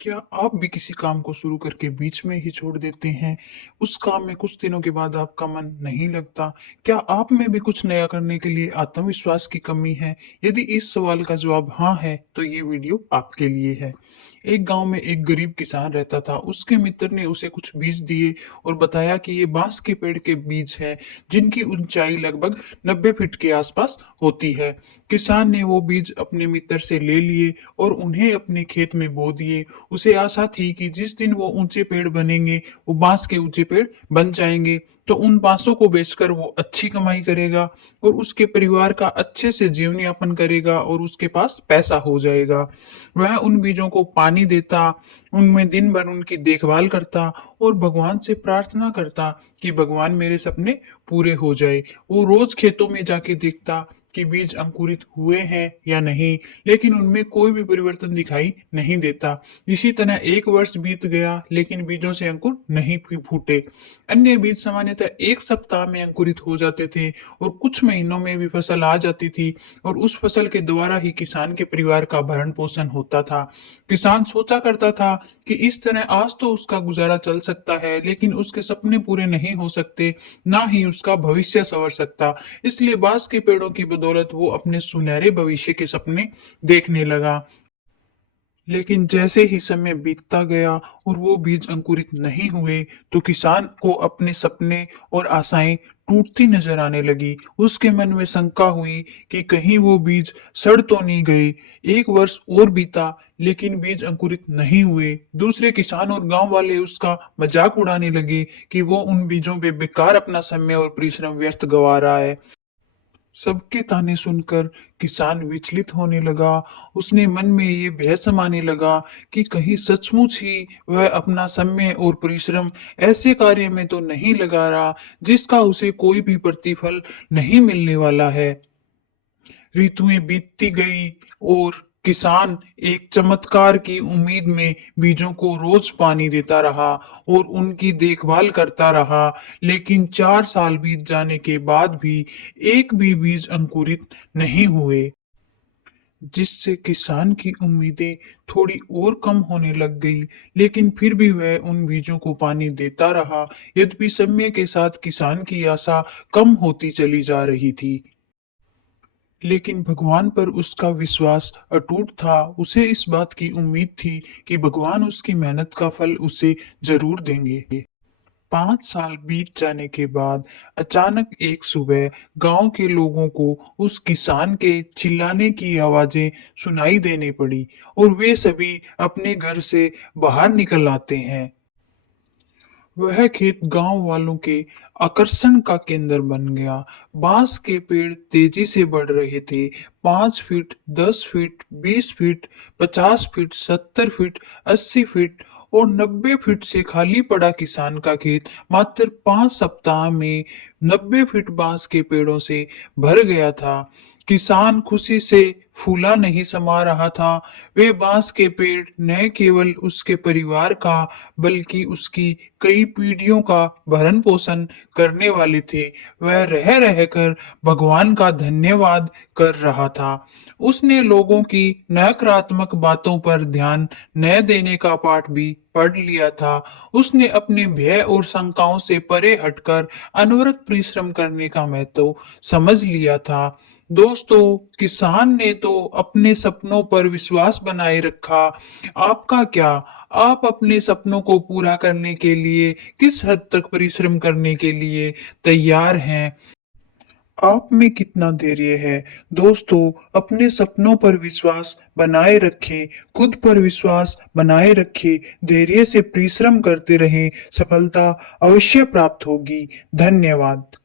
क्या आप भी किसी काम को शुरू करके बीच में ही छोड़ देते हैं? उस काम में कुछ दिनों के बाद आपका मन नहीं लगता? क्या आप में भी कुछ नया करने के लिए आत्मविश्वास की कमी है? यदि इस सवाल का जवाब हाँ है, तो ये वीडियो आपके लिए है। एक गांव में एक गरीब किसान रहता था। उसके मित्र ने उसे कुछ बीज दिए और बताया कि ये बांस के पेड़ के बीज हैं, जिनकी ऊंचाई लगभग 90 फीट के आसपास होती है। किसान ने वो बीज अपने मित्र से ले लिए और उन्हें अपने खेत में बो दिए। उसे आशा थी कि जिस दिन वो ऊंचे पेड़ बनेंगे, वो बांस के ऊंचे पेड़ बन जाएंगे, तो उन बांसों को बेचकर वो अच्छी कमाई करेगा और उसके परिवार का अच्छे से जीवन यापन करेगा और उसके पास पैसा हो जाएगा। वह उन बीजों को पानी देता, उनमें दिन भर उनकी देखभाल करता और भगवान से प्रार्थना करता कि भगवान मेरे सपने पूरे हो जाए। वो रोज खेतों में जाके देखता कि बीज अंकुरित हुए हैं या नहीं, लेकिन उनमें कोई भी परिवर्तन दिखाई नहीं देता। इसी तरह एक वर्ष बीत गया, लेकिन बीजों से अंकुर नहीं फूटे। अन्य बीज सामान्यतः एक सप्ताह में अंकुरित हो जाते थे और कुछ महीनों में भी फसल आ जाती थी और उस फसल के द्वारा ही किसान के परिवार का भरण पोषण होता था। किसान सोचा करता था कि इस तरह आज तो उसका गुजारा चल सकता है, लेकिन उसके सपने पूरे नहीं हो सकते, ना ही उसका भविष्य संवर सकता। इसलिए बांस के पेड़ों की बदौलत वो अपने सुनहरे भविष्य के सपने देखने लगा। लेकिन जैसे ही समय बीतता गया और वो बीज अंकुरित नहीं हुए, तो किसान को अपने सपने और आशाएं टूटती नजर आने लगी। उसके मन में शंका हुई कि कहीं वो बीज सड़ तो नहीं गए। एक वर्ष और बीता, लेकिन बीज अंकुरित नहीं हुए। दूसरे किसान और गांव वाले उसका मजाक उड़ाने लगे कि वो उन बीजों पे बेकार अपना समय और परिश्रम व्यर्थ गवा रहा है। सबके ताने सुनकर किसान विचलित होने लगा। उसने मन में ये भय समाने लगा कि कहीं सचमुच ही वह अपना समय और परिश्रम ऐसे कार्य में तो नहीं लगा रहा जिसका उसे कोई भी प्रतिफल नहीं मिलने वाला है। ऋतुएं बीतती गई और किसान एक चमत्कार की उम्मीद में बीजों को रोज पानी देता रहा और उनकी देखभाल करता रहा। लेकिन 4 साल बीत जाने के बाद भी एक भी बीज अंकुरित नहीं हुए, जिससे किसान की उम्मीदें थोड़ी और कम होने लग गई। लेकिन फिर भी वह उन बीजों को पानी देता रहा। यद्यपि समय के साथ किसान की आशा कम होती चली जा रही थी, लेकिन भगवान पर उसका विश्वास अटूट था। उसे इस बात की उम्मीद थी कि भगवान उसकी मेहनत का फल उसे जरूर देंगे। 5 साल बीत जाने के बाद अचानक एक सुबह गांव के लोगों को उस किसान के चिल्लाने की आवाजें सुनाई देने पड़ी और वे सभी अपने घर से बाहर निकल आते हैं। वह खेत गांव वालों के आकर्षण का केंद्र बन गया। बांस के पेड़ तेजी से बढ़ रहे थे। 5 feet, 10 feet, 20 feet, 50 feet, 70 feet, 80 feet और 90 फीट से खाली पड़ा किसान का खेत मात्र 5 सप्ताह में 90 फीट बांस के पेड़ों से भर गया था। किसान खुशी से फूला नहीं समा रहा था। वे बांस के पेड़ न केवल उसके परिवार का, बल्कि उसकी कई पीढ़ियों का भरण पोषण करने वाले थे। वह रह रहकर भगवान का धन्यवाद कर रहा था। उसने लोगों की नकारात्मक बातों पर ध्यान न देने का पाठ भी पढ़ लिया था। उसने अपने भय और शंकाओं से परे हटकर अनवरत परिश्रम करने का महत्व समझ लिया था। दोस्तों, किसान ने तो अपने सपनों पर विश्वास बनाए रखा। आपका क्या? आप अपने सपनों को पूरा करने के लिए किस हद तक परिश्रम करने के लिए तैयार हैं? आप में कितना धैर्य है? दोस्तों, अपने सपनों पर विश्वास बनाए रखें, खुद पर विश्वास बनाए रखें, धैर्य से परिश्रम करते रहें, सफलता अवश्य प्राप्त होगी। धन्यवाद।